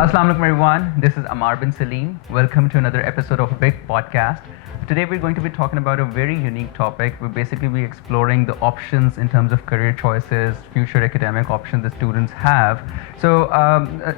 Assalamu alaikum everyone, this is Amar bin Salim. Welcome to another episode of Big Podcast. Today we're going to be talking about a very unique topic. We'll basically be exploring the options in terms of career choices, future academic options that students have. So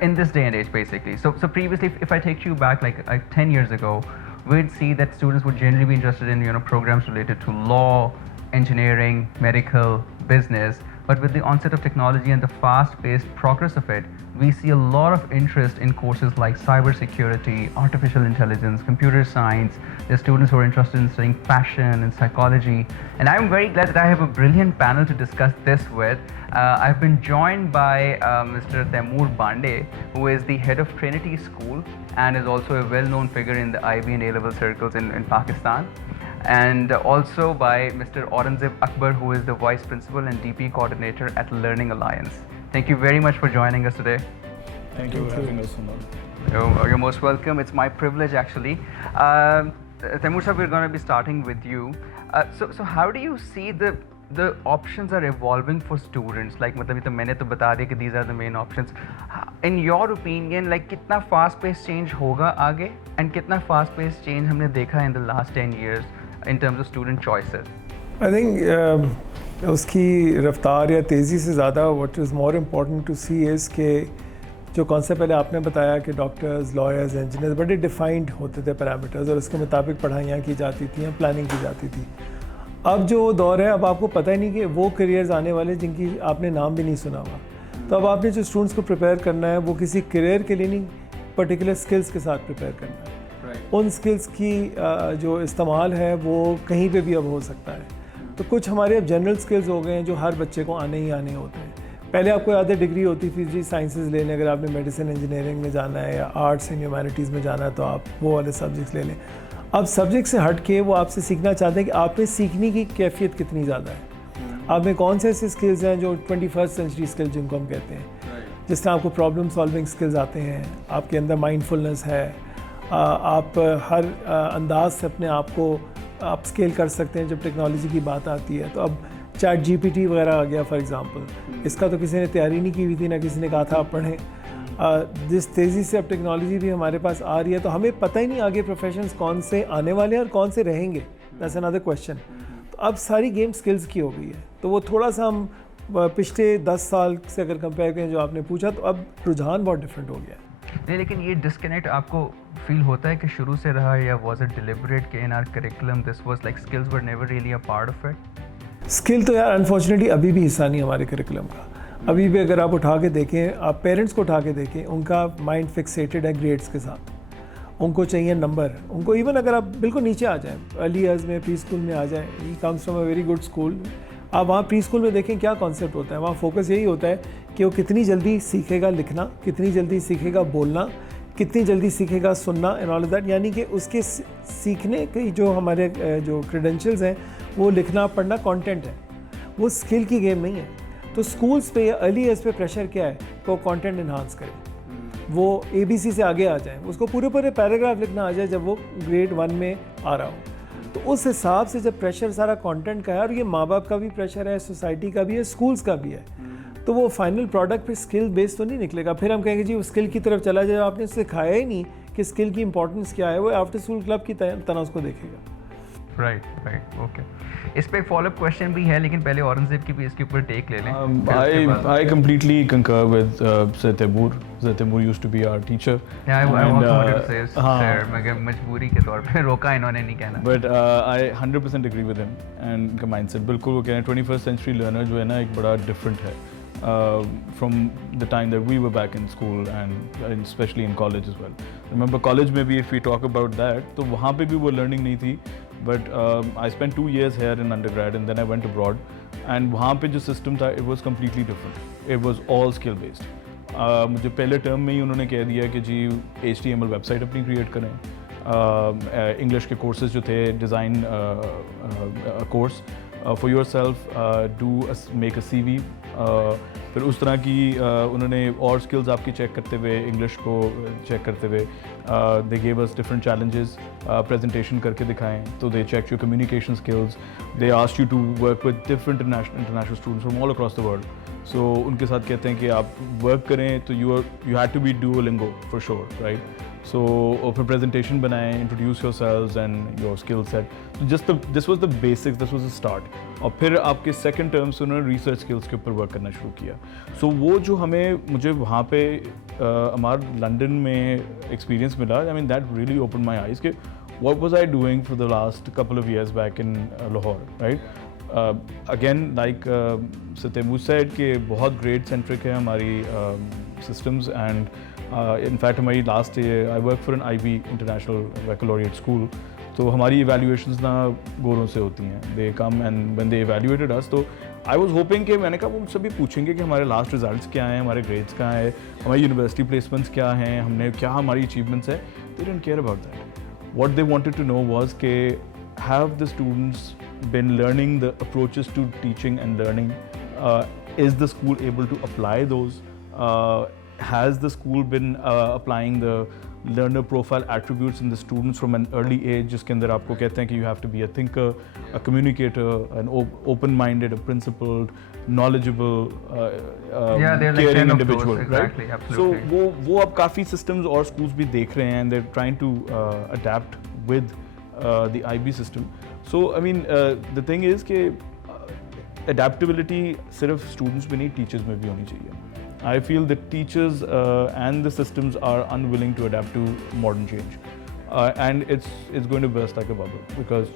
in this day and age basically. So previously if I take you back like 10 years ago, we'd see that students would generally be interested in programs related to law, engineering, medical, business. But with the onset of technology and the fast-paced progress of it, we see a lot of interest in courses like cybersecurity, artificial intelligence, computer science. There's students who are interested in studying fashion and psychology. And I'm very glad that I have a brilliant panel to discuss this with. I've been joined by Mr. Taimur Bande, who is the head of Trinity School and is also a well-known figure in the IB and A-level circles in Pakistan. And also by Mr. Aurangzeb Akbar, who is the Vice Principal and DP Coordinator at Learning Alliance. Thank you very much for joining us today. Thank you for having us, Umar. You're most welcome. It's my privilege actually. Taimur sir, we're going to be starting with you. So how do you see the options are evolving for students? Like मतलब तो मैंने तो बता दिया कि these are the main options. In your opinion, like कितना fast paced change होगा आगे and कितना fast paced change हमने देखा in the last 10 years in terms of student choices? I think उसकी रफ्तार या तेज़ी से ज़्यादा what is more important to see is कि जो कॉन्सेप्ट पहले आपने बताया कि डॉक्टर्स, लॉयर्स, इंजीनियर्स बड़े डिफाइंड होते थे पैरामीटर्स और उसके मुताबिक पढ़ाइयाँ की जाती थी या प्लानिंग की जाती थी. अब जो दौर है, अब आपको पता ही नहीं कि वो करियर्स आने वाले जिनकी आपने नाम भी नहीं सुना हुआ. तो अब आपने जो स्टूडेंट्स को प्रिपेयर करना है वो किसी करियर के लिए नहीं, पर्टिकुलर स्किल्स के साथ प्रिपेयर करना है. उन स्किल्स की जो इस्तेमाल है वो कहीं पे भी अब हो सकता है. तो कुछ हमारे अब जनरल स्किल्स हो गए हैं जो हर बच्चे को आने ही आने होते हैं. पहले आपको याद है डिग्री होती थी जी साइंसेस लेने, अगर आपने मेडिसिन इंजीनियरिंग में जाना है या आर्ट्स एंड ह्यूमैनिटीज़ में जाना है तो आप वो वाले सब्जेक्ट्स ले लें. अब सब्जेक्ट से हट के वो आपसे सीखना चाहते हैं कि आप में सीखने की कैफियत कितनी ज़्यादा है, आप में कौन से ऐसे स्किल्स हैं जो 21st सेंचुरी स्किल्स जिनको हम कहते हैं. जिस तरह आपको प्रॉब्लम सॉल्विंग स्किल्स आते हैं, आपके अंदर माइंडफुलनेस है, आप हर अंदाज से अपने आप को आप स्केल कर सकते हैं जब टेक्नोलॉजी की बात आती है. तो अब चैट जीपीटी वगैरह आ गया फॉर एग्जांपल, इसका तो किसी ने तैयारी नहीं की हुई थी, ना किसी ने कहा था आप पढ़ें. जिस तेज़ी से अब टेक्नोलॉजी भी हमारे पास आ रही है तो हमें पता ही नहीं आगे प्रोफेशंस कौन से आने वाले हैं और कौन से रहेंगे. That's another question. तो अब सारी गेम स्किल्स की हो गई है. तो वो थोड़ा सा हम पिछले 10 साल से अगर कंपेयर करें जो आपने पूछा तो अब रुझान बहुत डिफरेंट हो गया है. नहीं, लेकिन ये डिस्कनेक्ट आपको फील होता है कि शुरू से रहा या वाज इट डिलिबरेट कि in our curriculum this was like skills were never really a part of it? Skill तो यार अनफॉर्चुनेटली अभी भी हिस्सा नहीं हमारे करिकुलम का. अभी भी अगर आप उठा के देखें, आप पेरेंट्स को उठा के देखें, उनका माइंड फिक्सेटेड है ग्रेड्स के साथ. उनको चाहिए नंबर. उनको इवन अगर आप बिल्कुल नीचे आ जाएं, अर्ली ईयर्स में प्री स्कूल में आ जाएं, he comes from a very good school, आप वहाँ प्री स्कूल में देखें क्या कॉन्सेप्ट होता है. वहाँ फोकस यही होता है कि वो कितनी जल्दी सीखेगा लिखना, कितनी जल्दी सीखेगा बोलना, कितनी जल्दी सीखेगा सुनना एंड ऑल ऑफ दैट. यानी कि उसके सीखने की जो हमारे जो क्रेडेंशियल्स हैं वो लिखना पढ़ना कंटेंट है, वो स्किल की गेम नहीं है. तो स्कूल्स पे या अर्ली एज पे प्रेशर क्या है कि वो कंटेंट इन्हांस करें, वो ABC से आगे आ जाए, उसको पूरे पैराग्राफ लिखना आ जाए जब वो ग्रेड 1 में आ रहा हो. तो उस हिसाब से जब प्रेशर सारा कंटेंट का है और ये माँ बाप का भी प्रेशर है, सोसाइटी का भी है, स्कूल्स का भी है, तो वो फाइनल प्रोडक्ट फिर स्किल बेस्ड तो नहीं निकलेगा. फिर हम कहेंगे जी वो स्किल की तरफ चला जाए, आपने सिखाया ही नहीं कि स्किल की इंपॉर्टेंस क्या है, वो आफ्टर स्कूल क्लब की तरह उसको देखेगा. Right, okay. इस पे फॉलोअप क्वेश्चन भी है लेकिन पहले औरंगजेब की भी इसके ऊपर टेक ले लें. I completely concur with Sir Taimur. Sir Taimur used to be our teacher. Yeah, I also wanted to say sir, मगर मजबूरी के तौर पे रोका इन्होंने नहीं कहना. But I 100% agree with him and उनका mindset बिल्कुल वो कह रहे हैं 21st century learner जो है ना एक बड़ा different है from the time that we were back in school and especially in college as well. Remember college में भी if we talk about that तो वहाँ पे भी वो learning नहीं थी. But I spent 2 years here in undergrad and then I went abroad and वहाँ पे जो system था it was completely different. It was all skill based. मुझे पहले टर्म में ही उन्होंने कह दिया कि जी HTML वेबसाइट अपनी क्रिएट करें. इंग्लिश के कोर्सेज जो थे, design course for yourself, make a CV. फिर उस तरह की उन्होंने और स्किल्स आपकी चेक करते हुए, इंग्लिश को चेक करते हुए, they gave us different challenges, presentation करके दिखाएं, तो they check your communication skills, they asked you to work with different international students from all across the world. So उनके साथ कहते हैं कि आप वर्क करें तो you had to be Duolingo for sure, right. So for presentation बनाएं, introduce yourselves and your skill set. So this was the basics, this was the start. और फिर आपके second term से उन्होंने research skills के ऊपर work करना शुरू किया. So वो जो मुझे वहाँ पे हमारे लंदन में experience मिला, I mean that really opened my eyes कि what was I doing for the last couple of years back in Lahore, right? Again like Satyam said कि बहुत grade centric है हमारी systems and in fact हमारी last year I work for an IB International Baccalaureate School, तो हमारी evaluations ना गोरों से होती हैं. They come and when they evaluated us, तो I was hoping कि मैंने कहा वो सभी पूछेंगे कि हमारे last results क्या हैं, हमारे grades कहाँ हैं, हमारी university placements क्या हैं, हमने क्या हमारी achievements हैं. They didn't care about that. What they wanted to know was कि have the students been learning the approaches to teaching and learning? Is the school able to apply those? Has the school been applying the learner profile attributes in the students from an early age, जिसके अंदर आपको कहते हैं कि you have to be a thinker, a communicator, an open-minded, a principled, knowledgeable, caring individual, exactly, right? absolutely. So वो अब काफ़ी systems और schools भी देख रहे हैं and they're trying to adapt with the IB system. So I mean the thing is कि adaptability सिर्फ students में नहीं, teachers में भी होनी चाहिए. I feel that teachers and the systems are unwilling to adapt to modern change, and it's going to burst like a bubble because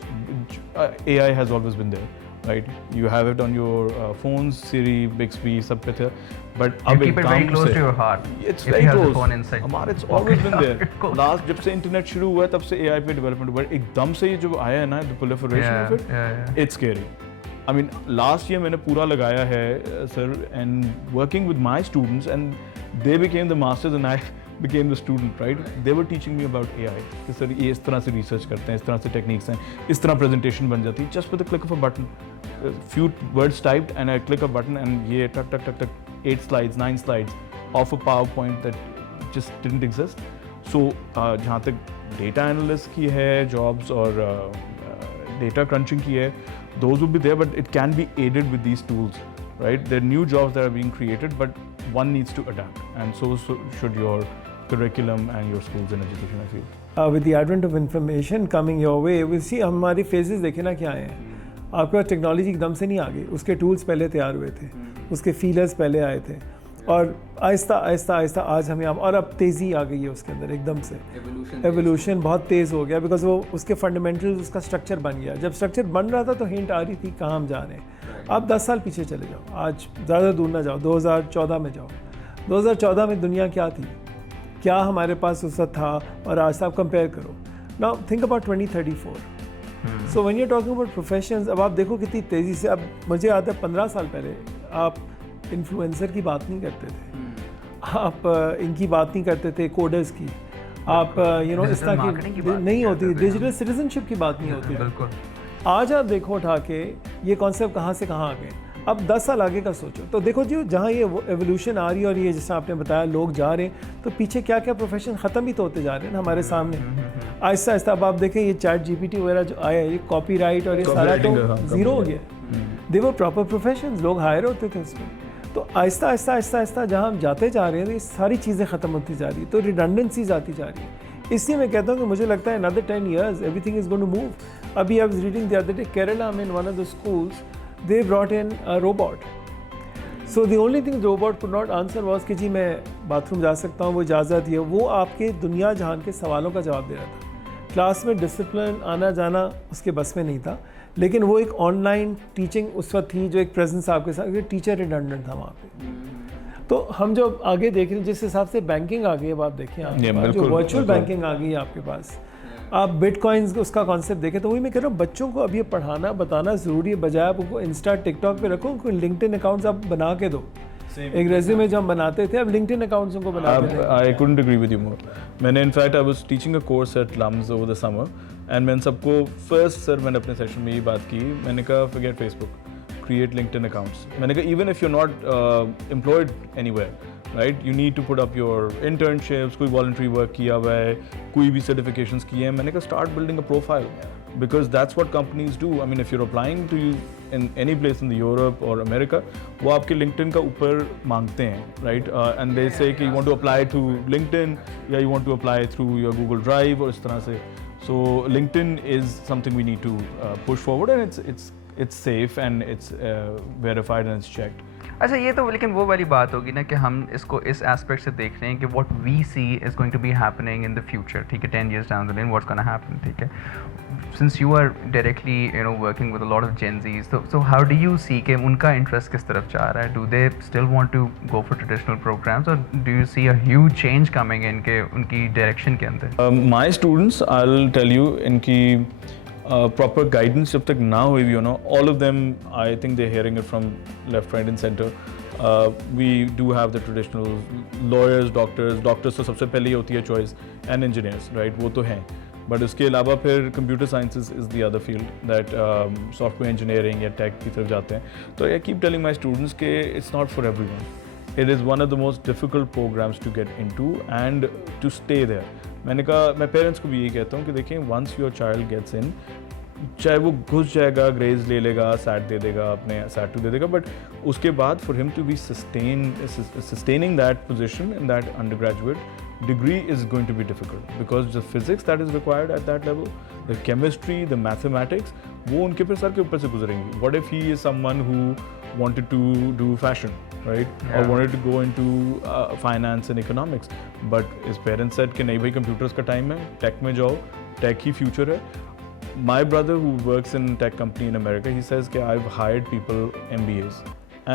AI has always been there, right? You have it on your phones, Siri, Bixby, सब पे थे, but You keep it very close to your heart. It's if very you have close. the phone inside. हमारे it's always been there. Last जब से internet शुरू हुआ तब से AI पे डेवलपमेंट हुआ, एकदम से ये जो आया है ना, the proliferation of it, yeah. it's scary. I mean, last year मैंने पूरा लगाया है sir, and working with my students and they became the masters and I became the student, right? They were teaching me about AI. कि sir ये इस तरह से research करते हैं, इस तरह से techniques हैं, इस तरह presentation बन जाती है just with the click of a button. Few words typed and I click a button and ये टक टक टक टक 8 slides, 9 slides of a PowerPoint that just didn't exist. So जहाँ तक data analyst की है jobs और data crunching की है, those will be there, but it can be aided with these tools, right? There are new jobs that are being created, but one needs to adapt, and so should your curriculum and your schools and education, I feel. With the advent of information coming your way, we see हमारी phases देखे ना क्या हैं. आपके पास technology एकदम से नहीं आ गई, उसके टूल्स पहले तैयार हुए थे, उसके फीलर्स पहले आए थे, और आहिस्ता आहिस्ता आहिस्ता आज हम यहाँ, और अब तेज़ी आ गई है उसके अंदर एकदम से. एवोल्यूशन बहुत तेज़ हो गया बिकॉज वो उसके फंडामेंटल्स, उसका स्ट्रक्चर बन गया. जब स्ट्रक्चर बन रहा था तो हिंट आ रही थी कहाँ हम जा रहे हैं. आप 10 साल पीछे चले जाओ, आज ज़्यादा दूर ना जाओ, 2014 में जाओ. 2014 में दुनिया क्या थी, क्या हमारे पास उस वक्त था, और आज आप कंपेयर करो. Now think about 2034. So when you talking about professions, अब आप देखो कितनी तेज़ी से. अब मुझे याद है 15 साल पहले आप इन्फ्लुएंसर की बात नहीं करते थे, आप इनकी बात नहीं करते थे, कोडर्स की, आप यू नो इस तरह की नहीं होती, डिजिटल सिटीजनशिप की बात नहीं होती. बिल्कुल. आज आप देखो उठा के ये कॉन्सेप्ट कहाँ से कहाँ आ गए. अब 10 साल आगे का सोचो तो देखो जी, जहाँ ये एवोल्यूशन आ रही है और ये जैसा आपने बताया लोग जा रहे हैं, तो पीछे क्या क्या प्रोफेशन ख़त्म ही तो होते जा रहे हैं ना हमारे सामने. आहिस्ता आहिस्ता अब आप देखें ये चैट GPT वगैरह जो आया है, ये कॉपीराइट और ये सारा तो ज़ीरो हो गया. दे वर प्रॉपर प्रोफेशंस, लोग हायर होते थे उसमें. तो आहिस्ता आहिस्ता आहिस्ता आहिस्ता जहाँ हम जाते जा रहे हैं, ये सारी चीज़ें ख़त्म होती जा रही है, तो रिडंडेंसीज आती जा रही है. इसलिए मैं कहता हूँ कि मुझे लगता है another 10 years everything is going to move. अभी I was reading the other day, Kerala in one of the schools they brought in a robot. So the only thing the robot could not answer was कि जी मैं bathroom जा सकता हूँ, वो इजाज़त है. वो आपके दुनिया जहान के सवालों का जवाब दे रहा था. क्लास में डिसिप्लिन आना जाना उसके बस में नहीं था, लेकिन वो एक ऑनलाइन टीचिंग उस वक्त थी जो एक प्रेजेंस आपके साथ, टीचर रिडंडेंट था वहाँ पे. तो हम जो आगे देख रहे हैं जिस हिसाब से बैंकिंग आ गई, अब आप देखिए आपके पास जो वर्चुअल बैंकिंग आ गई है आपके पास, आप बिटकॉइंस उसका कॉन्सेप्ट देखें, तो वही मैं कह रहा हूँ बच्चों को अब ये पढ़ाना बताना ज़रूरी है. बजाय आप उनको इंस्टा टिकटॉक पे रखो, उनको लिंक्डइन अकाउंट्स आप बना के दो. एक रेज्यूमे जो हम बनाते थे, अब लिंक्डइन अकाउंट्स उनको बनाते थे. I couldn't agree with you more. मैंने in fact I was teaching a course at LUMS over the summer and मैंने सबको फर्स्ट सर मैंने अपने सेशन में ये बात की, मैंने कहा forget Facebook, create LinkedIn accounts. मैंने कहा even if you not employed anywhere, right, you need to put up your internships, कोई वॉलंटरी वर्क किया हुआ है, कोई भी सर्टिफिकेशंस किए हैं, मैंने कहा start building a profile, because that's what companies do. I mean, if you're applying to you in any place in the Europe or America, वो आपके LinkedIn का ऊपर मांगते हैं, right? And they say कि you want to apply to LinkedIn या you want to apply through your Google Drive और इस तरह से. So LinkedIn is something we need to push forward, and it's safe and it's verified and it's checked. अच्छा, ये तो लेकिन वो वाली बात होगी ना कि हम इसको इस एस्पेक्ट से देख रहे हैं कि what we see is going to be happening in the future, ठीक है, 10 years down the line what's gonna happen, ठीक है। Since you are directly working with a lot of Gen Zs, so how do you see कि उनका interest किस तरफ जा रहा है? Do they still want to go for traditional programmes और do you see a huge change coming इनके उनकी डायरेक्शन के अंदर? My students, I will tell you, इनकी proper guidance जब तक ना हुई, all of them, I think they're hearing it from left, right and center. We do have the traditional lawyers, doctors तो सबसे पहले ही होती है choice, and engineers, right, वो तो हैं, but उसके अलावा फिर computer sciences is the other field that software engineering या tech की तरफ जाते हैं। तो I keep telling my students कि it's not for everyone. It is one of the most difficult programs to get into and to stay there. मैंने कहा, मैं पेरेंट्स को भी यही कहता हूँ कि देखें, वंस योर चाइल्ड गेट्स इन, चाहे वो घुस जाएगा, ग्रेज ले लेगा, सैट दे देगा, अपने सैट 2 दे देगा, बट उसके बाद for him to be sustaining that position in that undergraduate degree is going to be difficult, because the physics that is required at that level, the chemistry, the mathematics, वो उनके फिर sir के ऊपर से गुजरेंगी. What if he is someone who wanted to do fashion, right? Yeah. Or wanted to go into finance and economics, but his parents said कि नहीं भाई, computers का time है, tech में जाओ, tech ही future है. My brother who works in a tech company in America, he says कि I've hired people, MBAs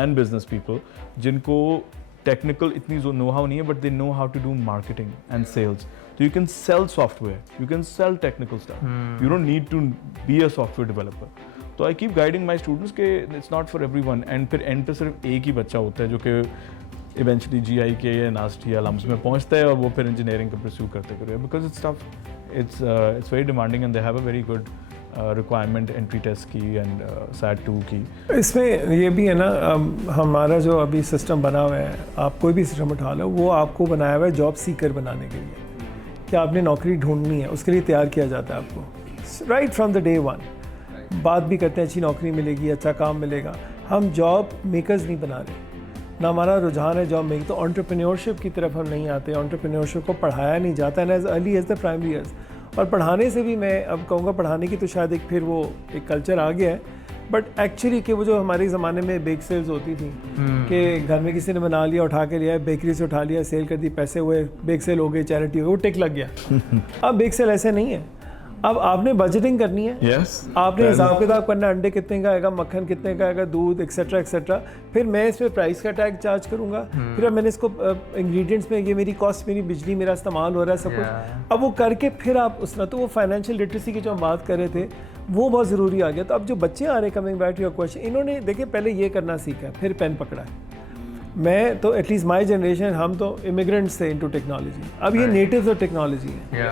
and business people, जिनको technical इतनी know-how नहीं है, but they know how to do marketing and sales. So you can sell software, you can sell technical stuff. You don't need to be a software developer. So I keep guiding my students कि it's not for everyone. And फिर end पे सिर्फ एक ही बच्चा होता है जो कि eventually GI के या NAST या LUMS में पहुंचता है और वो फिर engineering का pursue करते करें, because it's tough. It's very demanding and they have a very good requirement entry test की and SAT 2 की. इसमें ये भी है ना, हमारा जो अभी सिस्टम बना हुआ है, आप कोई भी सिस्टम उठा लो, वो आपको बनाया हुआ है जॉब सीकर बनाने के लिए, कि आपने नौकरी ढूंढनी है, उसके लिए तैयार किया जाता है आपको right from the day one. बात भी करते हैं अच्छी नौकरी मिलेगी, अच्छा काम मिलेगा. हम जॉब मेकर्स नहीं बना रहे ना, हमारा रुझान है जॉब मेकिंग. तो एंटरप्रेन्योरशिप की तरफ हम नहीं आते. एंटरप्रेन्योरशिप को पढ़ाया नहीं जाता है as early as the primary years. और पढ़ाने से भी मैं अब कहूँगा, पढ़ाने की तो शायद एक फिर वो एक कल्चर आ गया है, बट एक्चुअली कि वो जो हमारे ज़माने में बेक सेल्स होती थी कि घर में किसी ने बना लिया, उठा के लिया, बेकरी से उठा लिया, सेल कर दी, पैसे हुए, बेक सेल हो गई, चैरिटी हो गई, वो टिक लग गया. अब बेक सेल ऐसे नहीं है. अब आपने बजटिंग करनी है, आपने हिसाब किताब करना, अंडे कितने का आएगा, मक्खन कितने का आएगा, दूध एक्सेट्रा एक्सेट्रा. फिर मैं इस पर प्राइस का टैग चार्ज करूंगा. फिर अब मैंने इसको इंग्रेडिएंट्स में, ये मेरी कॉस्ट, मेरी बिजली, मेरा इस्तेमाल हो रहा है, सब कुछ. अब वो करके फिर आप उस तरह, तो वो फाइनेंशियल लिटरेसी की जो हम बात कर रहे थे, वो बहुत ज़रूरी आ गया. तो अब जो बच्चे आ रहे, coming back to your question, इन्होंने देखिए पहले ये करना सीखा, फिर पेन पकड़ा है. मैं तो एटलीस्ट माई जनरेशन, हम तो इमिग्रेंट्स थे इनटू टेक्नोलॉजी. अब ये नेटिव्स ऑफ टेक्नोलॉजी है,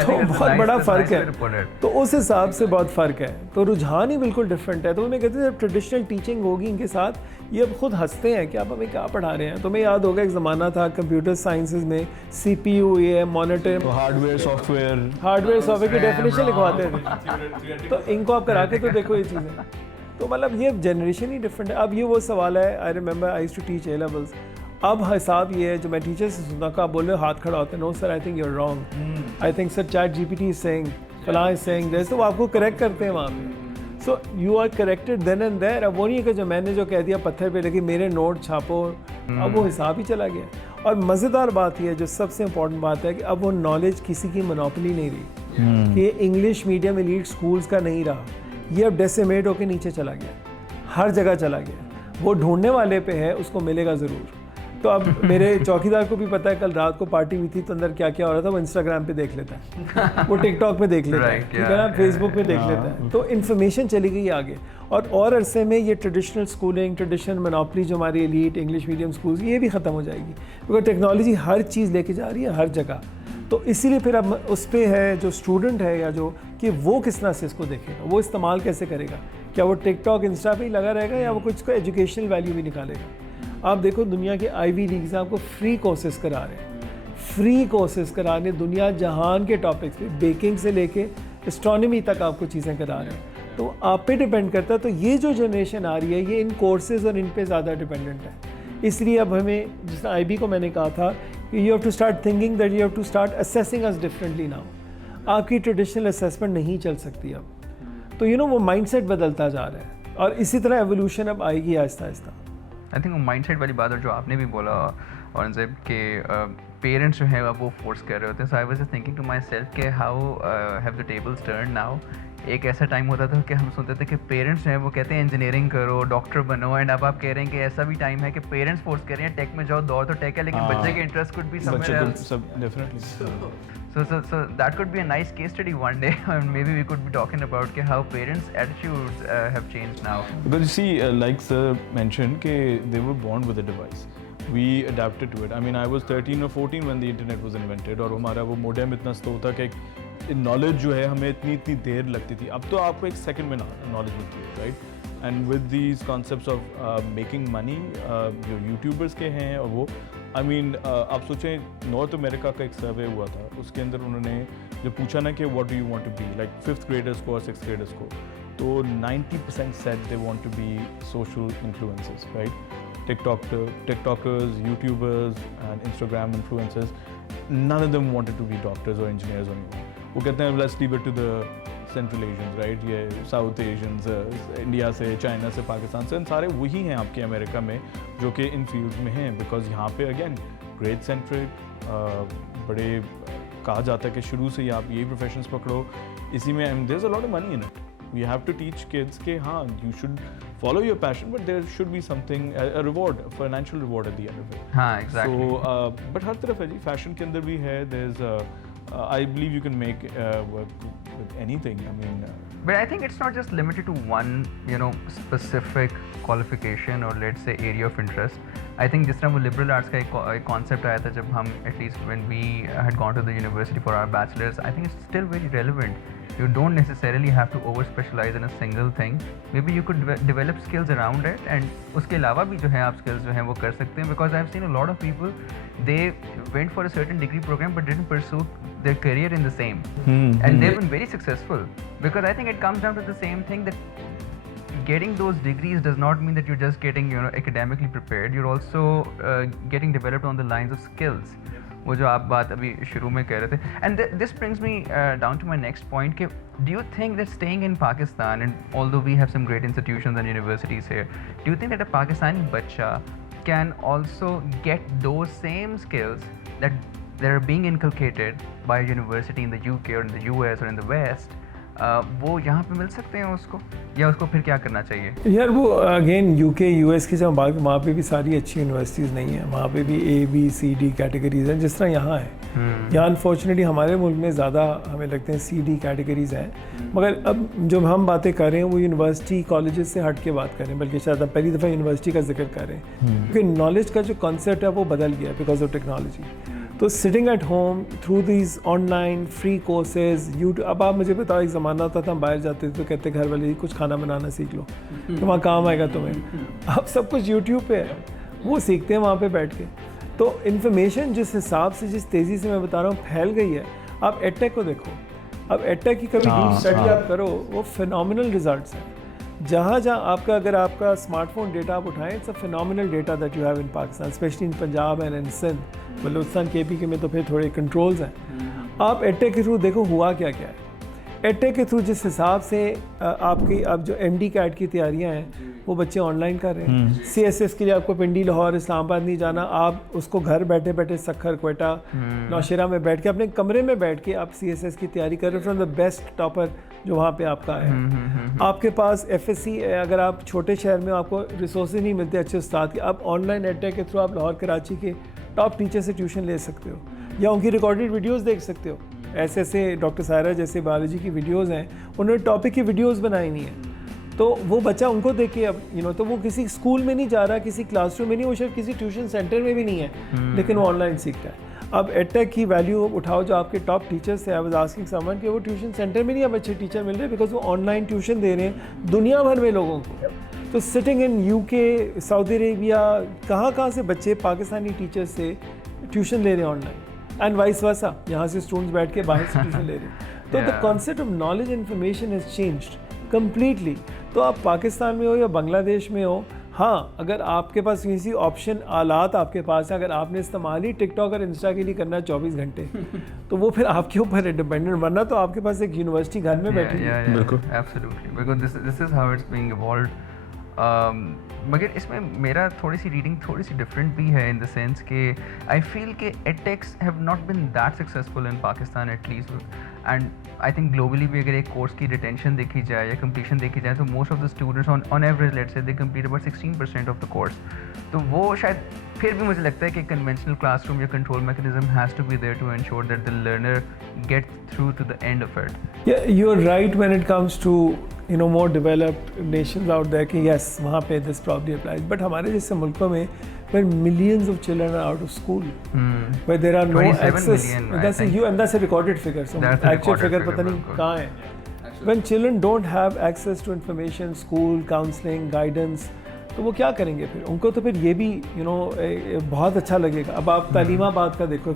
तो बहुत बड़ा फ़र्क है. तो उस हिसाब से बहुत फ़र्क है. तो रुझान ही बिल्कुल डिफरेंट है. तो मैं कहती हूँ जब ट्रेडिशनल टीचिंग होगी इनके साथ, ये अब खुद हंसते हैं कि आप हमें क्या पढ़ा रहे हैं. तो मैं याद होगा एक ज़माना था कंप्यूटर साइंसेज में CPU, ये मॉनिटर, हार्डवेयर सॉफ्टवेयर की डेफिनेशन लिखवाते थे. तो इनको आप करा के तो देखो ये चीज़ें. तो मतलब ये जनरेशन ही डिफरेंट है. अब ये वो सवाल है, I remember I used to teach A levels. अब हिसाब ये है, जो मैं टीचर से सुनता हूँ, आप बोल रहे हो, हाथ खड़ा होता है, no sir I think you are wrong, I think sir ChatGPT is saying, फलां इज सेइंग दिस, तो वो आपको करेक्ट करते हैं वहाँ पे. So you are corrected then and there. अब वो नहीं है कि जो मैंने जो कह दिया पत्थर पे लगे, मेरे नोट छापो, अब वो हिसाब ही चला गया. और मज़ेदार बात यह है, जो सबसे इंपॉर्टेंट बात है, कि अब वो नॉलेज किसी की मोनोपोली नहीं रही, कि इंग्लिश मीडियम एलीट स्कूल्स का नहीं रहा. ये अब डेसिमेट होकर नीचे चला गया, हर जगह चला गया. वो ढूंढने वाले पे है, उसको मिलेगा ज़रूर. तो अब मेरे चौकीदार को भी पता है, कल रात को पार्टी हुई थी तो अंदर क्या क्या हो रहा था, वो इंस्टाग्राम पे देख लेता है, वो टिकटॉक पे देख लेता है, ठीक है ना, फेसबुक पे देख लेता है. तो इन्फॉर्मेशन चली गई आगे. और अरसे में ये ट्रेडिशनल स्कूलिंग, ट्रेडिशनल मोनोपोली जो हमारी एलीट इंग्लिश मीडियम स्कूल्स, ये भी ख़त्म हो जाएगी, क्योंकि टेक्नोलॉजी हर चीज़ लेके जा रही है हर जगह. तो इसीलिए फिर अब उस पर है, जो स्टूडेंट है या जो कि वो किस तरह से इसको देखेगा, वो इस्तेमाल कैसे करेगा, क्या वो टिकटॉक इंस्टा पे ही लगा रहेगा या वो कुछ को एजुकेशनल वैल्यू भी निकालेगा। आप देखो दुनिया के आईवी लीग्स आपको फ्री कोर्सेज करा रहे हैं, फ्री कोर्सेज करा रहे हैं दुनिया जहान के टॉपिक्स पे, बेकिंग से लेके एस्ट्रोनॉमी तक आपको चीज़ें करा रहे हैं। तो आप पे डिपेंड करता है। तो ये जो जनरेशन आ रही है ये इन कोर्सेज और इन पे ज़्यादा डिपेंडेंट है। इसलिए अब हमें, जिस IB को मैंने कहा था कि you have to start thinking that you have to start assessing us differently now. आपकी ट्रेडिशनल असेसमेंट नहीं चल सकती अब, तो वो माइंडसेट बदलता जा रहा है और इसी तरह एवोल्यूशन अब आएगी आहिस्ता आहिस्ता। आई थिंक वो माइंडसेट वाली बात और जो आपने भी बोला औरंगजेब के पेरेंट्स जो है अब वो फोर्स कर रहे होते हैं। So I was just thinking to myself के how have the tables turn now. एक ऐसा टाइम होता था कि हम सुनते थे कि पेरेंट्स जो हैं वो कहते हैं इंजीनियरिंग करो, डॉक्टर बनो, एंड अब आप कह रहे हैं कि ऐसा भी टाइम है कि पेरेंट्स फोर्स कर रहे हैं टेक में जाओ, दौड़ तो टेक है, लेकिन बच्चे के interest could be somewhere else. Definitely. So that could be a nice case study one day, and maybe we could be talking about how parents' attitudes have changed now. Because you see, like sir mentioned, they were born with a device. We adapted to it. I mean, I was 13 or 14 when the internet was invented, और हमारा वो modem इतना slow था कि knowledge जो है हमें इतनी देर लगती थी। अब तो आपको एक second में knowledge मिलती है, right? And with these concepts of making money, जो YouTubers के हैं और वो, I mean, आप सोचें नॉर्थ अमेरिका का एक सर्वे हुआ था, उसके अंदर उन्होंने जो पूछा ना कि what do you want to be, like 5th graders को और 6th ग्रेडर्स को, तो 90% said they want to be social influencers, right? TikTokers, YouTubers and Instagram influencers, none of them wanted to be doctors or engineers or anything. वो कहते हैं let's leave it to the Central Asians, right? ये South Asians, India से, China से, पाकिस्तान से, सारे वही हैं आपके अमेरिका में जो कि इन फील्ड में हैं, बिकॉज यहाँ पे अगेन ग्रेड सेंट्रिक, बड़े कहा जाता है कि शुरू से ही आप यही प्रोफेशंस पकड़ो, इसी में there is a lot of money in it. We have to teach kids के हाँ you should follow your passion, but there should be something, a reward, financial reward at the end of it. हाँ, exactly. So, but हर तरफ है जी, fashion के अंदर भी है, there's I believe you can make work with anything. I mean, but I think it's not just limited to one, specific qualification or let's say area of interest. I think जिस तरह वो liberal arts का एक concept आया था जब हम at least when we had gone to the university for our bachelors, I think it's still very relevant. You don't necessarily have to over specialize in a single thing. Maybe you could develop skills around it, and उसके अलावा भी जो है आप skills जो हैं वो कर सकते हैं, because I've seen a lot of people, they went for a certain degree program but didn't pursue their career in the same, and they've been very successful, because I think it comes down to the same thing that getting those degrees does not mean that you're just getting academically prepared. You're also getting developed on the lines of skills. वो जो आप बात अभी शुरू में कह रहे थे, and this brings me down to my next point कि do you think that staying in Pakistan, and although we have some great institutions and universities here, do you think that a Pakistani बच्चा can also get those same skills that are being inculcated by a university in the UK or in the US or in the West, वो यहाँ पे मिल सकते हैं उसको, या उसको फिर क्या करना चाहिए? यार वो अगेन UK US की जब बात, वहाँ पे भी सारी अच्छी यूनिवर्सिटीज़ नहीं है, वहाँ पे भी A B C D categories हैं जिस तरह यहाँ है। यहाँ अनफॉर्चुनेटली हमारे मुल्क में ज़्यादा हमें लगते हैं C D कैटेगरीज हैं, मगर अब जो हम बातें कर रहे हैं वो यूनिवर्सिटी कॉलेजेस से हट के बात कर रहे हैं, बल्कि शायद हम पहली दफ़ा यूनिवर्सिटी का जिक्र कर रहे हैं, क्योंकि नॉलेज का जो कॉन्सेप्ट है वो बदल गया बिकॉज ऑफ टेक्नोलॉजी। तो sitting at home through these online free courses, YouTube, अब आप मुझे बताओ एक ज़माना होता था हम बाहर जाते थे तो कहते घर वाले कुछ खाना बनाना सीख लो, तो वहाँ काम आएगा तुम्हें। अब सब कुछ यूट्यूब पे है, वो सीखते हैं वहाँ पे बैठ के। तो इन्फॉर्मेशन जिस हिसाब से, जिस तेज़ी से मैं बता रहा हूँ फैल गई है। आप एडटेक को देखो, अब एडटेक की कभी डीप स्टडी आप करो, वो फिनोमिनल रिजल्ट्स हैं। जहाँ आपका, अगर आपका स्मार्टफोन डेटा आप उठाएं, it's a phenomenal data that you have in Pakistan, especially in Punjab and in Sindh, Balochistan KP में तो फिर थोड़े कंट्रोल्स हैं। आप एडटेक के थ्रू देखो हुआ क्या क्या है। एडटेक के थ्रू जिस हिसाब से आपकी अब जो MD कैट की तैयारियां हैं वो बच्चे ऑनलाइन कर रहे हैं। CSS के लिए आपको पिंडी, लाहौर, इस्लामाबाद नहीं जाना, आप उसको घर बैठे बैठे सखर, क्वेटा, नौशेरा में बैठ के अपने कमरे में बैठ के आप CSS की तैयारी कर रहे हो फ्रॉम द बेस्ट टॉपर जो वहाँ पे आपका है। आपके पास FSC, अगर आप छोटे शहर में आपको रिसोर्सेज नहीं मिलते अच्छे उस्ताद के, आप ऑनलाइन एडटेक के थ्रू आप लाहौर, कराची के टॉप टीचर से ट्यूशन ले सकते हो, या उनकी रिकॉर्डेड वीडियोस देख सकते हो। ऐसे डॉक्टर सायरा जैसे बायोलॉजी की वीडियोस हैं, उन्होंने टॉपिक की वीडियोस बनाई नहीं है, तो वो बच्चा उनको देख के अब तो वो किसी स्कूल में नहीं जा रहा, किसी क्लासरूम में नहीं, वो शायद किसी ट्यूशन सेंटर में भी नहीं है, लेकिन वो ऑनलाइन सीखता है। अब एडटेक की वैल्यू उठाओ, जो आपके टॉप टीचर्स थे, आई वाज आस्किंग समवन कि वो ट्यूशन सेंटर में नहीं अब अच्छे टीचर मिल रहे बिकॉज वो ऑनलाइन ट्यूशन दे रहे हैं दुनिया भर में लोगों को। तो sitting in UK, Saudi Arabia, कहाँ से बच्चे पाकिस्तानी टीचर्स से ट्यूशन ले रहे हैं ऑनलाइन, एंड वाइस वर्सा, यहाँ से स्टूडेंट्स बैठ के बाहर से ट्यूशन ले रहे हैं। तो the concept of knowledge information has changed completely. तो आप पाकिस्तान में हो या बांग्लादेश में हो, हाँ, अगर आपके पास किसी ऑप्शन आलात आपके पास है, अगर आपने इस्तेमाल ही टिकटॉक और इंस्टा के लिए करना है 24 घंटे तो वो फिर आपके ऊपर है डिपेंडेंट, वरना तो आपके पास एक यूनिवर्सिटी घर में बैठी है। बिल्कुल, absolutely, because this is how it's being evolved. मगर इसमें मेरा थोड़ी सी रीडिंग थोड़ी सी डिफरेंट भी है इन द सेंस कि आई फील कि edtechs have not been that successful in Pakistan at least, and I think globally भी अगर एक कोर्स की रिटेंशन देखी जाए या कंप्लीशन देखी जाए तो most of the students on average let's say they complete about 16% of the course. तो वो शायद फिर भी मुझे लगता है कि कन्वेंशनल क्लासरूम या control mechanism has to be there to ensure that the learner get through to the end of it. Yeah, you're right when it comes to more developed nations out there कि yes, वहाँ पे this probably applies, but हमारे जैसे मुल्कों में where millions of children are out of school, where there are no 27 access, million, and that's a recorded figure, so That's a actual recorded figure figure, पता नहीं बिल्कुल। कहाँ है। When children don't have access to information, school, counseling, guidance, तो वो क्या करेंगे फिर? उनको तो फिर ये भी बहुत अच्छा लगेगा। अब आप तालीमाबाद का देखो,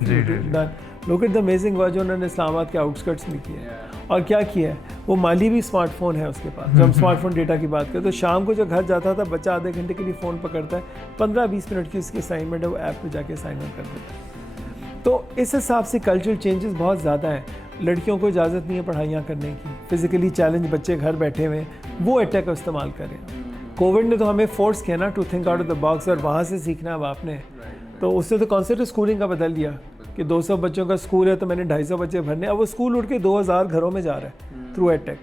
look at the amazing work जो उन्होंने इस्लामाबाद के आउटस्कर्ट्स में किया है, और क्या किया है, वो माली भी स्मार्टफोन है उसके पास। जब हम स्मार्टफोन डेटा की बात करें तो शाम को जब घर जाता था बच्चा आधे घंटे के लिए फ़ोन पकड़ता है, 15-20 मिनट की उसकी असाइनमेंट है, वो ऐप पे जाके असाइनमेंट कर देता है। तो इस हिसाब से कल्चरल चेंजेस बहुत ज़्यादा हैं। लड़कियों को इजाज़त नहीं है पढ़ाइयाँ करने की, फिजिकली चैलेंज बच्चे घर बैठे हुए वो एटेक का इस्तेमाल करें। कोविड ने तो हमें फोर्स किया ना to think out of the box, और वहाँ से सीखना अब आपने, तो उससे तो कॉन्सेप्ट स्कूलिंग का बदल दिया कि 200 बच्चों का स्कूल है तो मैंने 250 बच्चे भरने, अब वो स्कूल उठ के 2000 घरों में जा रहा है through attack.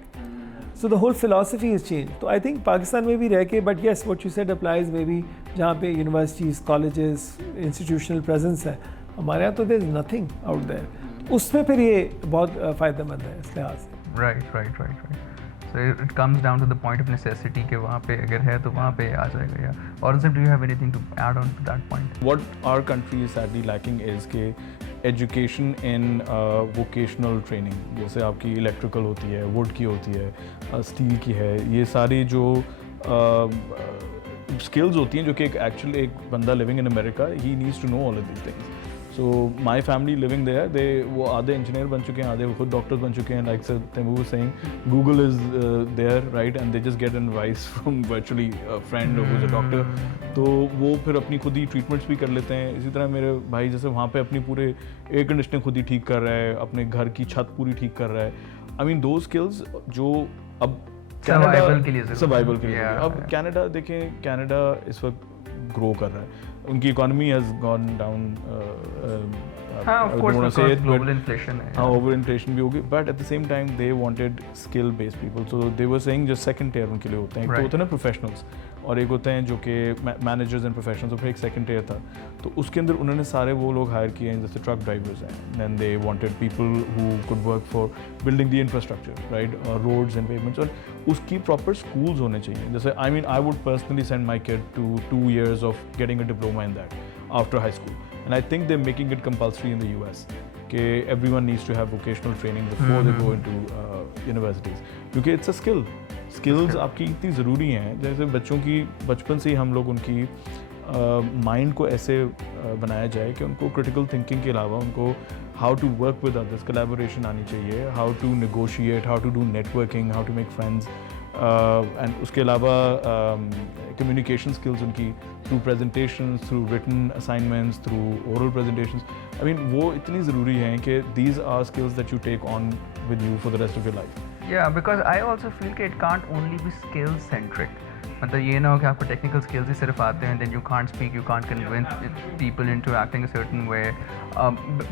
So the whole philosophy is change. तो आई थिंक पाकिस्तान में भी रह के, but yes what you said applies may be जहाँ पे यूनिवर्सिटीज़, कॉलेजेस, इंस्टीट्यूशनल प्रेजेंस है, हमारे यहाँ तो there is nothing out there, उसमें फिर ये बहुत फ़ायदेमंद है इस लिहाज से। Right. So it comes down to the point of necessity कि वहाँ पे अगर है तो वहाँ पे आ जाएगा। या और do you have anything to add on to that point? What our country is sadly lacking is कि education in vocational training, जैसे आपकी electrical होती है, wood की होती है, steel की है, ये सारी जो skills होती हैं जो कि एक actually एक बंदा living in America, he needs to know all of these things. So my family living there, वो आधे इंजीनियर बन चुके हैं, आधे खुद डॉक्टर्स बन चुके हैं. Like Taimu was saying, Google is there, right? And they just get advice from virtually a friend who's a doctor. तो वो फिर अपनी खुद ही ट्रीटमेंट्स भी कर लेते हैं. इसी तरह मेरे भाई जैसे वहाँ पे अपनी पूरे एयर कंडीशनिंग खुद ही ठीक कर रहा है, अपने घर की छत पूरी ठीक कर रहा है. I mean those skills जो अब सर्वाइवल के लिए अब कनाडा देखें, कनाडा इस वक्त ग्रो कर रहा है. उनकी economy has gone down. of course, because global inflation है. ओवर इन्फ्लेशन भी होगी, but at the same time they wanted skill based people. So they were saying जो सेकंड टियर उनके लिए होते हैं. एक तो होते हैं ना प्रोफेशनल्स, और एक होते हैं जो कि मैनेजर्स एंड प्रोफेशनल्स, और फिर एक सेकंड टियर था. तो उसके अंदर उन्होंने सारे वो लोग हायर किए हैं जैसे ट्रक ड्राइवर्स हैं, and they wanted people who could work for building the infrastructure, right, roads and pavements. और उसकी प्रॉपर स्कूल्स होने चाहिए. जैसे I mean I would personally send my kid to 2 years of getting a diploma in that after high school. And I think they're making it compulsory in the US. Okay, everyone needs to have vocational training before they go into universities. क्योंकि it's a skill. Skills आपकी इतनी ज़रूरी हैं. जैसे बच्चों की बचपन से ही हम लोग उनकी माइंड को ऐसे बनाया जाए कि उनको critical thinking के अलावा उनको how to work with others, collaboration आनी चाहिए, how to negotiate, how to do networking, how to make friends. And उसके अलावा कम्युनिकेशन स्किल्स उनकी through presentations, through written assignments, through oral presentations. I mean वो इतनी ज़रूरी हैं कि these are skills that you take on with you for the rest of your life. Yeah, because I also feel कि it can't only be skill centric. मतलब ये ना हो कि आपको टेक्निकल स्किल्स ही सिर्फ आते हैं, then you can't speak, you can't convince people into acting a certain way.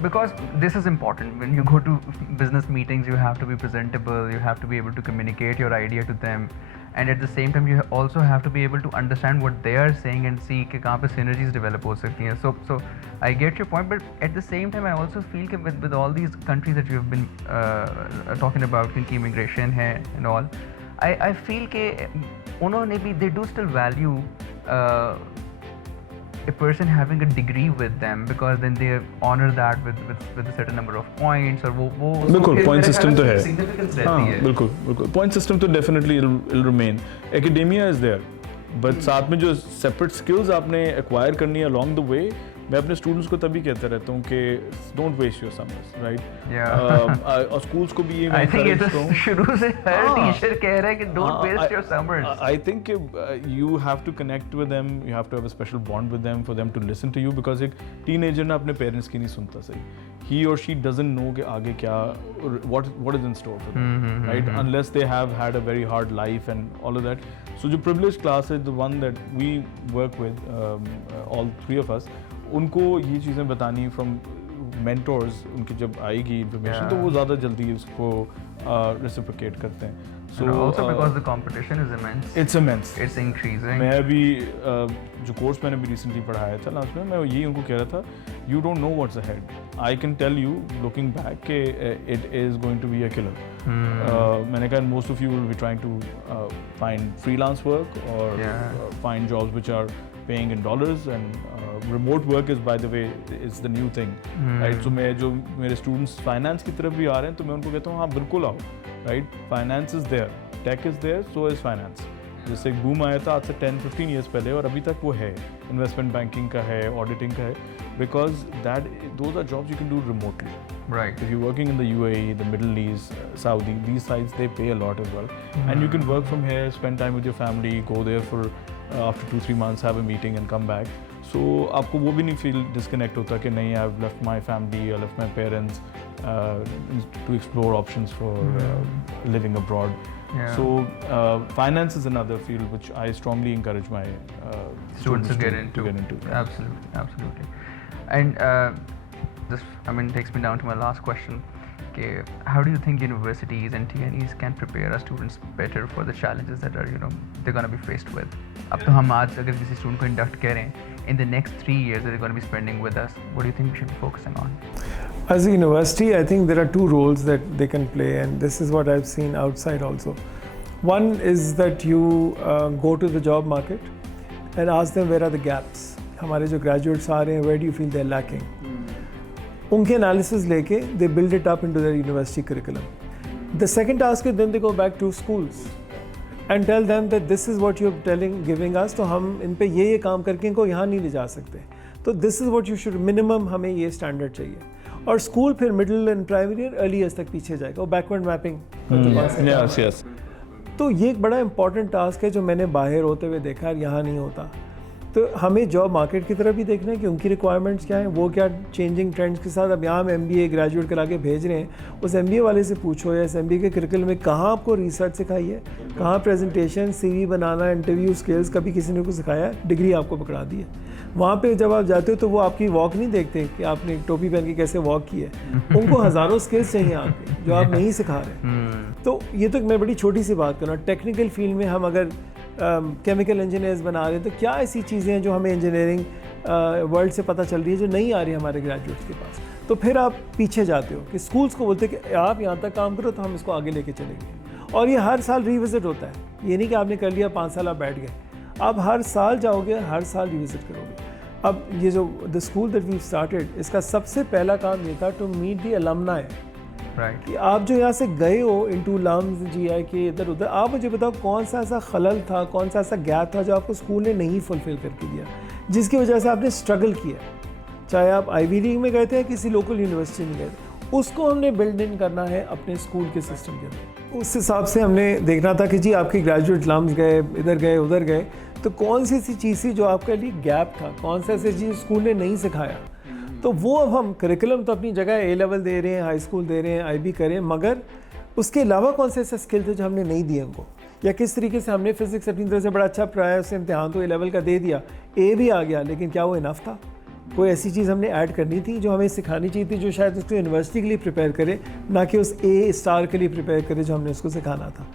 Because this is important. When you go to business meetings, you have to be presentable, you have to be able to communicate your idea to them, and at the same time you also have to be able to understand what they are saying and see कि कहाँ पे synergies develop हो सकती हैं. So I get your point, but at the same time I also feel कि with all these countries that you have been talking about, कि immigration है and all, I feel कि उन्होंने भी they do still value a person having a degree with them, because then they honor that with a certain number of points, or वो बिल्कुल point system तो है, significance हाँ रहती है. बिल्कुल point system तो definitely it'll remain. Academia is there, but साथ में जो separate skills आपने acquire करनी है along the way, मैं अपने स्टूडेंट्स को तभी कहता रहता हूँ कि don't waste your summers, right. और स्कूल्स को भी ये मैं encourage करता हूँ. शुरू से हर टीचर कह रहा है कि don't waste your summers. I think you have to connect with them, you have to have a special bond with them for them to listen to you, because एक टीनेजर ना अपने पेरेंट्स की नहीं सुनता सही. he or she doesn't know कि आगे क्या, what is in store for them, right? Unless they have had a very hard life and all of that. So जो privileged class है, the one that we work with, all three of us, उनको ये चीज़ें बतानी from mentors, उनकी जब आएगी information तो वो ज़्यादा जल्दी उसको reciprocate करते हैं. So also because the competition is immense. It's immense. It's increasing. मैं अभी जो कोर्स मैंने भी recently पढ़ाया था लास्ट में, मैं यही उनको कह रहा था, you don't know what's ahead. I can tell you, looking back, कि it is going to be a killer. मैंने कहा most of you will be trying to find freelance work or find jobs which are paying in dollars, and remote work is, by the way, is the new thing, right? So मैं जो मेरे students finance की तरफ भी आ रहे हैं, तो मैं उनको कहता हूँ हाँ बिल्कुल आओ, right? Finance is there, tech is there, so is finance. जैसे एक बूम आया था आज से 10-15 years पहले, और अभी तक वो है, इन्वेस्टमेंट बैंकिंग का है, ऑडिटिंग का है, because those are jobs you can do remotely. Right. If you're working in the UAE, the Middle East, Saudi, these sites, they pay a lot as well. And you can work from here, spend time with your family, go there for after 2-3 months, have a meeting and come back. So आपको वो भी नहीं feel disconnect होता कि नहीं, I've left my family, I left my parents to explore options for living abroad. Yeah. So finance is another field which I strongly encourage my students to get into. Absolutely, absolutely. And this, I mean, takes me down to my last question. Okay, how do you think universities and TNEs can prepare our students better for the challenges that are, they're going to be faced with? अब तो हम आज अगर किसी student को induct करें, in the next 3 years that they're going to be spending with us, what do you think we should be focusing on? As a university, I think there are two roles that they can play, and this is what I've seen outside also. One is that you go to the job market and ask them where are the gaps. हमारे जो graduates आ रहे हैं, where do you feel they're lacking? उनके analysis लेके they build it up into their university curriculum. The second task is then they go back to schools and tell them that this is what you're giving us, तो हम इन पे ये काम करके इनको यहाँ नहीं ले जा सकते, तो this is what you should, minimum हमें ये standard चाहिए. और स्कूल फिर मिडिल एंड प्राइमरी और अर्ली ईयर्स तक पीछे जाएगा, वो बैकवर्ड मैपिंग. यस. तो ये एक बड़ा इंपॉर्टेंट टास्क है जो मैंने बाहर होते हुए देखा है, यहाँ नहीं होता. तो हमें जॉब मार्केट की तरफ भी देखना है कि उनकी रिक्वायरमेंट्स क्या हैं, वो क्या चेंजिंग ट्रेंड्स के साथ. अब यहाँ हम MBA ग्रेजुएट करा के भेज रहे हैं, उस MBA वाले से पूछो या MBA के करिकुलम में कहाँ आपको रिसर्च सिखाई है, कहाँ प्रेजेंटेशन, CV बनाना, इंटरव्यू स्किल्स कभी किसी ने को सिखाया, डिग्री आपको पकड़ा दी है. वहाँ पे जब आप जाते हो तो वो आपकी वॉक नहीं देखते कि आपने टोपी पहन के कैसे वॉक की है, उनको हज़ारों स्किल्स चाहिए आपके जो आप नहीं सिखा रहे. तो ये तो मैं बड़ी छोटी सी बात कर रहा हूँ. टेक्निकल फील्ड में हम अगर केमिकल इंजीनियर्स बना रहे हैं, तो क्या ऐसी चीज़ें हैं जो हमें इंजीनियरिंग वर्ल्ड से पता चल रही है जो नहीं आ रही है हमारे ग्रेजुएट्स के पास. तो फिर आप पीछे जाते हो कि स्कूल्स को बोलते हैं कि आप यहाँ तक काम करो तो हम इसको आगे लेके चलेंगे. और ये हर साल रिविजिट होता है, ये नहीं कि आपने कर लिया 5 साल आप बैठ गए, आप हर साल जाओगे, हर साल रिविजिट करोगे. अब ये जो the school that we started, इसका सबसे पहला काम ये था to meet the alumni. Right. कि आप जो यहाँ से गए हो इनटू लम्स GI के इधर उधर, आप मुझे बताओ कौन सा ऐसा खलल था, कौन सा ऐसा गैप था जो आपको स्कूल ने नहीं फुलफिल करके दिया, जिसकी वजह से आपने स्ट्रगल किया. चाहे आप आईवी लीग में गए थे या किसी लोकल यूनिवर्सिटी में गए थे, उसको हमने बिल्ड इन करना है अपने स्कूल के सिस्टम के अंदर. उस हिसाब से हमने देखना था कि जी आपके ग्रेजुएट लम्स गए, इधर गए उधर गए, तो कौन सी ऐसी चीज़ थी जो आपके लिए गैप था, कौन सा ऐसी चीज़ स्कूल ने नहीं सिखाया. तो वो अब हम करिकुलम तो अपनी जगह A लेवल दे रहे हैं, हाई स्कूल दे रहे हैं, IB करें, मगर उसके अलावा कौन से ऐसे स्किल थे जो हमने नहीं दिए उनको, या किस तरीके से हमने फिजिक्स अपनी तरह से बड़ा अच्छा पढ़ाया, उससे इम्तिहान तो A लेवल का दे दिया, A भी आ गया, लेकिन क्या वो इनफ था? कोई ऐसी चीज़ हमने ऐड करनी थी जो हमें सिखानी चाहिए थी, जो शायद उसको यूनिवर्सिटी के लिए प्रिपेयर करे, ना कि उस A स्टार के लिए प्रिपेयर करे जो हमने उसको सिखाना था.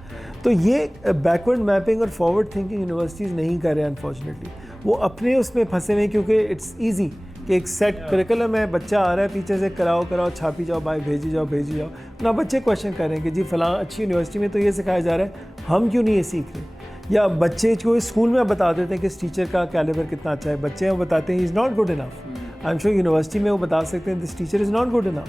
तो ये बैकवर्ड मैपिंग और फॉरवर्ड थिंकिंग यूनिवर्सिटीज़ नहीं कर रहे हैं अनफॉर्चुनेटली. वो अपने उसमें फंसे हुए, क्योंकि इट्स ईजी कि एक सेट करिकुलम है, बच्चा आ रहा है पीछे से कराओ छापी जाओ, भाई भेजी जाओ ना. बच्चे क्वेश्चन कर रहे हैं कि जी फलां अच्छी यूनिवर्सिटी में तो ये सिखाया जा रहा है, हम क्यों नहीं ये सीख रहे. या बच्चे को स्कूल में बता देते हैं कि इस टीचर का कैलिबर कितना अच्छा है, बच्चे वो बताते हैं he is not good enough. I am sure university में वो बता सकते हैं this teacher is not good enough.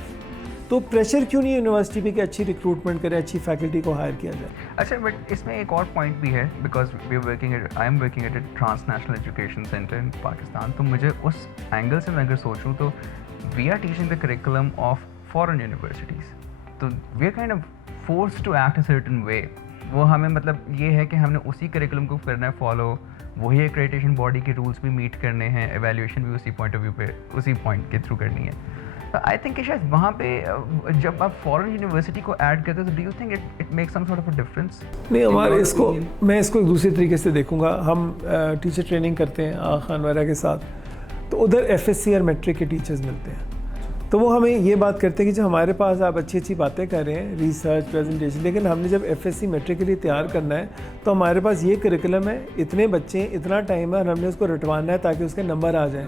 तो प्रेशर क्यों नहीं है यूनिवर्सिटी पे कि अच्छी रिक्रूटमेंट करें, अच्छी फैकल्टी को हायर किया जाए। अच्छा, बट इसमें एक और पॉइंट भी है, because I am working at a transnational education centre in Pakistan. तो मुझे उस एंगल से मैं अगर सोचूं तो we are teaching the curriculum of foreign universities, तो we are kind of force to act a certain way. वो हमें मतलब ये है कि हमने उसी करिकुलम को करना है फॉलो, वही एक्रेडिटेशन बॉडी के रूल्स भी मीट करने हैं, एवेल्यूएशन भी उसी पॉइंट ऑफ व्यू पे उसी पॉइंट के थ्रू करनी है। आई थिंक कि शायद वहाँ पे जब आप फॉरेन यूनिवर्सिटी को ऐड करते हो तो do you think it makes some sort of a difference? नहीं, हमारे इसको मैं इसको एक दूसरे तरीके से देखूंगा। हम टीचर ट्रेनिंग करते हैं खान वगैरह के साथ, तो उधर FSC और मैट्रिक के टीचर्स मिलते हैं, तो वो हमें ये बात करते हैं कि जो हमारे पास आप अच्छी अच्छी बातें कर रहे हैं, रिसर्च प्रेजेंटेशन, लेकिन हमने जब FSC मैट्रिक के लिए तैयार करना है तो हमारे पास ये करिकुलम है, इतने बच्चे हैं, इतना टाइम है और हमने उसको रटवाना है ताकि उसके नंबर आ जाएं।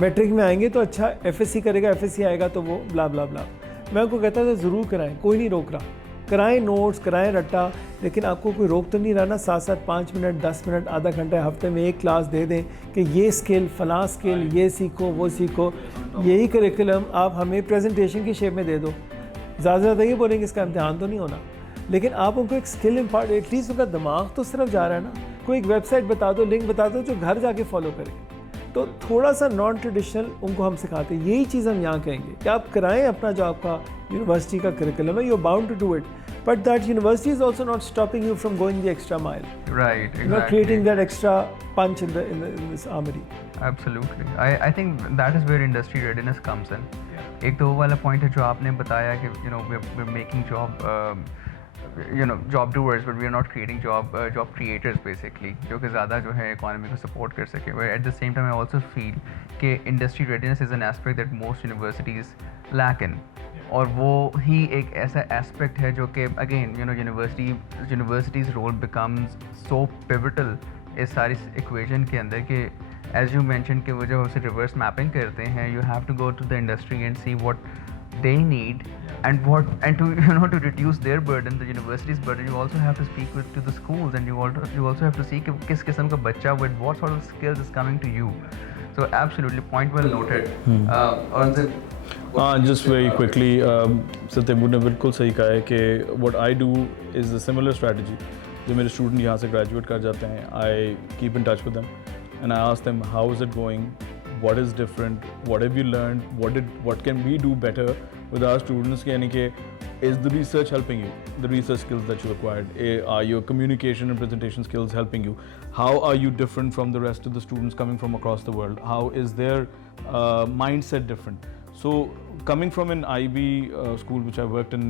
मैट्रिक में आएंगे तो अच्छा FSC करेगा, FSC आएगा तो वो ब्ला ब्ला ब्ला। मैं उनको कहता था ज़रूर कराएं, कोई नहीं रोक रहा, कराएं नोट्स, कराएं रट्टा, लेकिन आपको कोई रोक तो नहीं रहा ना। 7-7 5 मिनट 10 मिनट आधा घंटा हफ्ते में एक क्लास दे दें कि ये स्किल फ़लाँ स्किल ये सीखो वो सीखो। यही करिकुलम आप हमें प्रेजेंटेशन की शेप में दे दो, ज़्यादा ये बोलेंगे इसका इम्तिहान तो नहीं होना, लेकिन आप उनको एक स्किल इम्पार्ट, एटलीस्ट उनका दिमाग तो सिर्फ जा रहा है ना। कोई एक वेबसाइट बता दो, लिंक बता दो जो घर जाके फॉलो करें। तो थोड़ा सा नॉन ट्रेडिशनल उनको हम सिखाते हैं। यही चीज़ हम यहाँ कहेंगे कि आप कराएं अपना जो आपका यूनिवर्सिटी का करिकुलम है, you are bound to do it, but that university is also not stopping you from going the extra mile. Right, exactly. You're not creating that extra punch in this armory. Absolutely. I think that is where industry readiness comes in. एक तो वो वाला point है जो आपने बताया कि we're making job doers, but we are not creating job creators basically, जो कि ज़्यादा जो है economy को support कर सके. But at the same time I also feel कि industry readiness is an aspect that most universities lack in. और वो ही एक ऐसा एस्पेक्ट है जो कि again universities role becomes so pivotal इस सारी इक्वेशन के अंदर कि एज यू मेंशन कि वो जब उसे रिवर्स मैपिंग करते हैं, you have to go to the industry and see what they need and to reduce their burden, the university's burden. You also have to speak to the schools, and you also have to see कि किस किस्म का बच्चा with what sort of skills is coming to you. So absolutely, point well noted. Just very quickly, सत्यम ने बिल्कुल सही कहा है कि what I do is a similar strategy. जो मेरे स्टूडेंट यहाँ से ग्रेजुएट कर जाते हैं, I keep in touch with them and I ask them how is it going, what is different, what have you learned, what can we do better with our students, यानी कि is the research helping you, the research skills that you acquired, are your communication and presentation skills helping you, how are you different from the rest of the students coming from across the world, how is their mindset different. So coming from an IB school which I worked in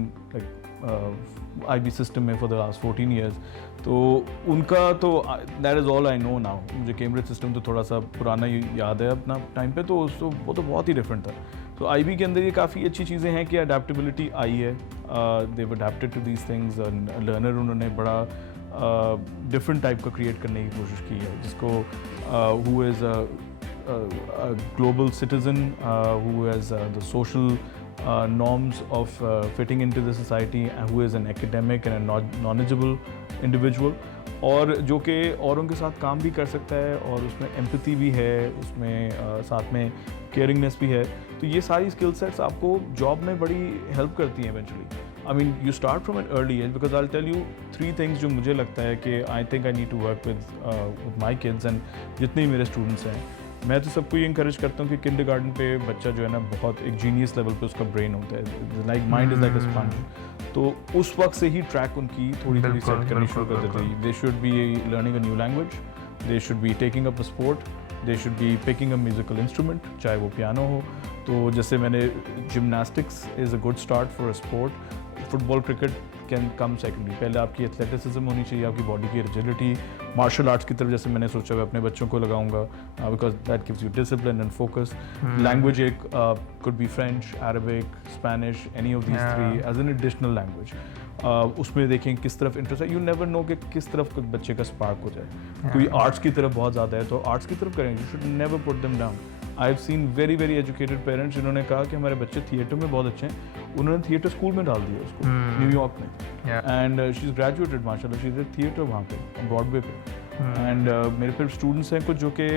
IB system में for the last 14 years, तो उनका तो that is all I know now. मुझे Cambridge system तो थोड़ा सा पुराना याद है अपना टाइम पे, तो वो तो बहुत ही डिफरेंट था. तो IB के अंदर ये काफ़ी अच्छी चीज़ें हैं कि अडेप्टेबिलिटी आई है, they've adapted to these things, learner उन्होंने बड़ा डिफरेंट टाइप का क्रिएट करने की कोशिश की है, जिसको who is a global citizen, who has the social norms of fitting into the society, who is an academic and a knowledgeable individual, और जो कि औरों के साथ काम भी कर सकता है और उसमें एम्पैथी भी है, उसमें साथ में केयरिंगनेस भी है. तो ये सारी स्किल सेट्स आपको जॉब में बड़ी हेल्प करती हैं eventually. I mean, you start from an early age, because I'll tell you 3 things जो मुझे लगता है कि I think I need to work with my kids and जितने मेरे स्टूडेंट्स हैं. मैं तो सबको ये इंकरेज करता हूँ कि किंडरगार्टन पे बच्चा जो है ना बहुत एक जीनियस लेवल पे उसका ब्रेन होता है, like mind is like a sponge. तो उस वक्त से ही ट्रैक उनकी थोड़ी सेट करनी शुरू कर देते हैं. They should be learning a new language, they should be taking up a sport, they should be picking a musical instrument, चाहे वो पियानो हो. तो जैसे मैंने gymnastics is a good start for a sport. Football cricket can come secondary. पहले आपकी athleticism होनी चाहिए, आपकी बॉडी की एजिलिटी. मार्शल आर्ट्स की तरफ जैसे मैंने सोचा मैं अपने बच्चों को लगाऊंगा, because that gives you discipline and focus. Language एक could be French, Arabic, Spanish, any of these 3 as an additional language. उसमें देखें किस तरफ इंटरेस्ट है. यू नेवर नो कि किस तरफ बच्चे का स्पार्क हो जाए. कोई आर्ट्स की तरफ बहुत ज़्यादा है तो आर्ट्स की तरफ करेंगे. You should never put them down. I have seen very very educated parents जिन्होंने कहा कि हमारे बच्चे थिएटर में बहुत अच्छे हैं, उन्होंने थिएटर स्कूल में डाल दिया उसको न्यूयॉर्क में, एंड शी इज़ ग्रेजुएटेड माशाल्लाह, शी इज़ थिएटर वहाँ पे ब्रॉडवे पे. एंड मेरे फिर स्टूडेंट्स हैं कुछ जो कि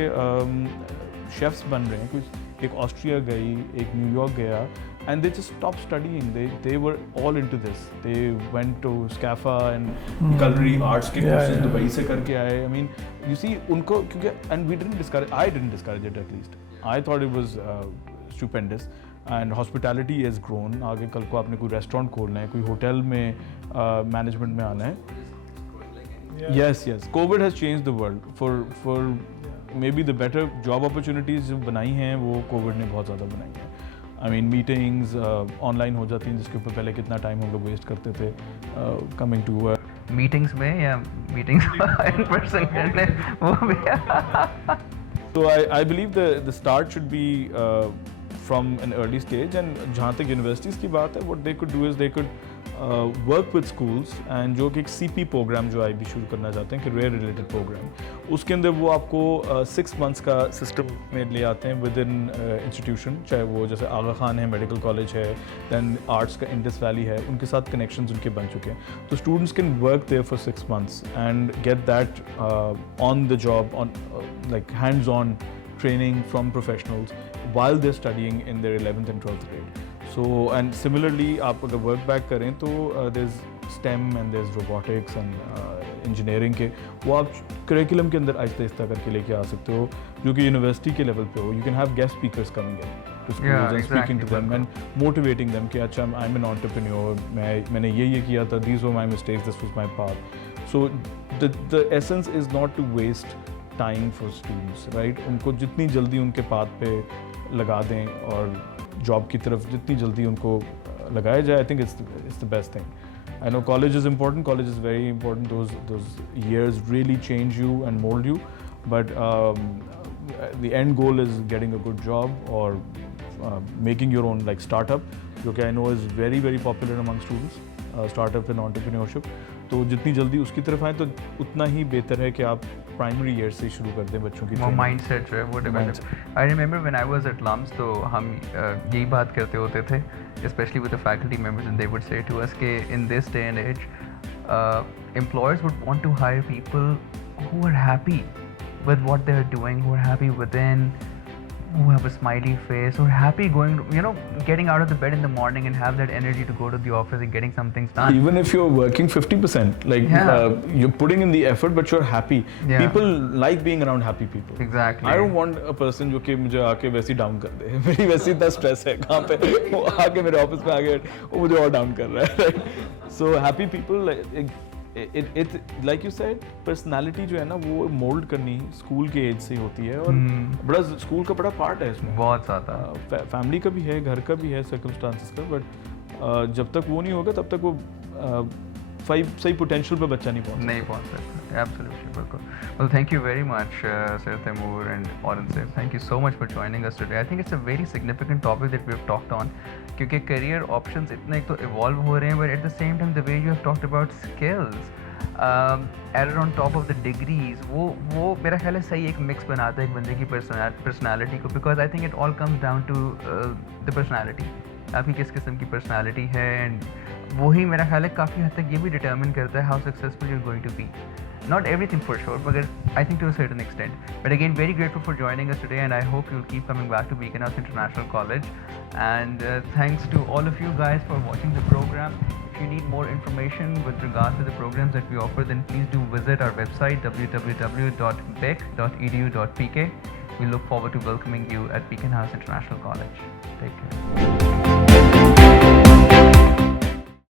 शेफ्स बन रहे हैं, कुछ एक ऑस्ट्रिया गई, एक न्यूयॉर्क गया, and they just stop studying, they were all into this, they went to स्कैफा एंड कलरी आर्ट्स के कोर्सेज दुबई से करके आए. आई मीन यू सी उनको, क्योंकि and we didn't discourage, I didn't discourage it, at least I thought it was stupendous. And hospitality has grown. आगे कल को आपने कोई रेस्टोरेंट खोलना है, कोई होटल में मैनेजमेंट में आना है. Yes. COVID has changed the world. For maybe the better job opportunities जो बनाई हैं वो COVID ने बहुत ज़्यादा बनाई हैं. I mean meetings online हो जाती हैं, जिसके ऊपर पहले कितना टाइम हम लोग वेस्ट करते थे coming to work. मीटिंग्स में या मीटिंग्स इन पर्सन करने वो भी. So I believe the start should be from an early stage, and जहाँ तक universities की बात है, what they could do is they could work with schools, and जो कि एक CP प्रोग्राम जो IB शुरू करना चाहते हैं, career related प्रोग्राम, उसके अंदर वो आपको 6 months का सिस्टम में ले आते हैं विद इन इंस्टीट्यूशन, चाहे वो जैसे आगा खान है, मेडिकल कॉलेज है, दैन आर्ट्स का इंडस वैली है, उनके साथ कनेक्शंस उनके बन चुके हैं. तो students can work there for 6 months and get that on the job, on like hands on training from professionals while they're studying in their 11th and 12th grade. So and similarly आप अगर work back करें तो there's STEM and there's robotics and engineering के वो आप curriculum के अंदर आहिस्ता आहिस्ता करके लेके आ सकते हो, जो कि यूनिवर्सिटी के लेवल पे हो. You can have guest speakers coming in to schools and speaking to them and motivating them कि अच्छा I'm an entrepreneur, मैंने ये किया था, these were my mistakes, this was my path. So the essence is not to waste time for students, right. उनको जितनी जल्दी उनके पाथ पे लगा दें और जॉब की तरफ जितनी जल्दी उनको लगाया जाए, I think it's the best thing. I know college is important, college is very important, those years really change you and mould you, but the end goal is getting a good job और making your own like startup, जो कि I know is very very popular among students, startup in entrepreneurship. तो जितनी जल्दी उसकी तरफ आए तो उतना ही बेहतर है कि आप प्राइमरी ईयर से शुरू कर दें बच्चों की. वो माइंडसेट जो है वो develop. I remember when I was at LUMS, तो हम यही बात करते होते थे, specially with the faculty members, and they would say to us कि in this day and age employers would want to hire people who are happy with what they're doing, who are happy within, who have a smiley face, who are happy going, getting out of the bed in the morning and have that energy to go to the office and getting some things done. Even if you're working 50%, like you're putting in the effort, but you're happy. Yeah. People like being around happy people. Exactly. I don't want a person जो कि मुझे आके वैसे ही down कर दे. मेरी वैसे इतना stress है कहाँ पे, वो आके मेरे ऑफिस में आके वो मुझे और डाउन कर रहा है. So happy people, it like you said, personality जो है ना वो मोल्ड करनी स्कूल के एज से ही होती है, और बड़ा स्कूल का बड़ा पार्ट है इसमें. बहुत ज़्यादा. फैमिली का भी है, घर का भी है, सर्कमस्टांसिस का, बट जब तक वो नहीं होगा तब तक वो सही पोटेंशियल पे बच्चा नहीं पहुंच सकता. Absolutely, बिल्कुल. Well, thank you very much, Sir Taimur and Aurangzeb. Thank you so much for joining us today. I think it's a very significant topic that we have talked on, क्योंकि career options इतने एक तो evolve हो रहे हैं, but at the same time the way you have talked about skills, added on top of the degrees, वो मेरा ख्याल है सही एक mix बनाता है एक बंदे की personality को, because I think it all comes down to the personality. आपकी किस किस्म की personality है, and वही मेरा ख्याल है काफ़ी हद तक ये भी determine करता है how successful you're going to be. Not everything for sure, but I think to a certain extent. But again, very grateful for joining us today, and I hope you'll keep coming back to Beacon House International College. And thanks to all of you guys for watching the program. If you need more information with regards to the programs that we offer, then please do visit our website www.bec.edu.pk. We look forward to welcoming you at Beacon House International College. Take care.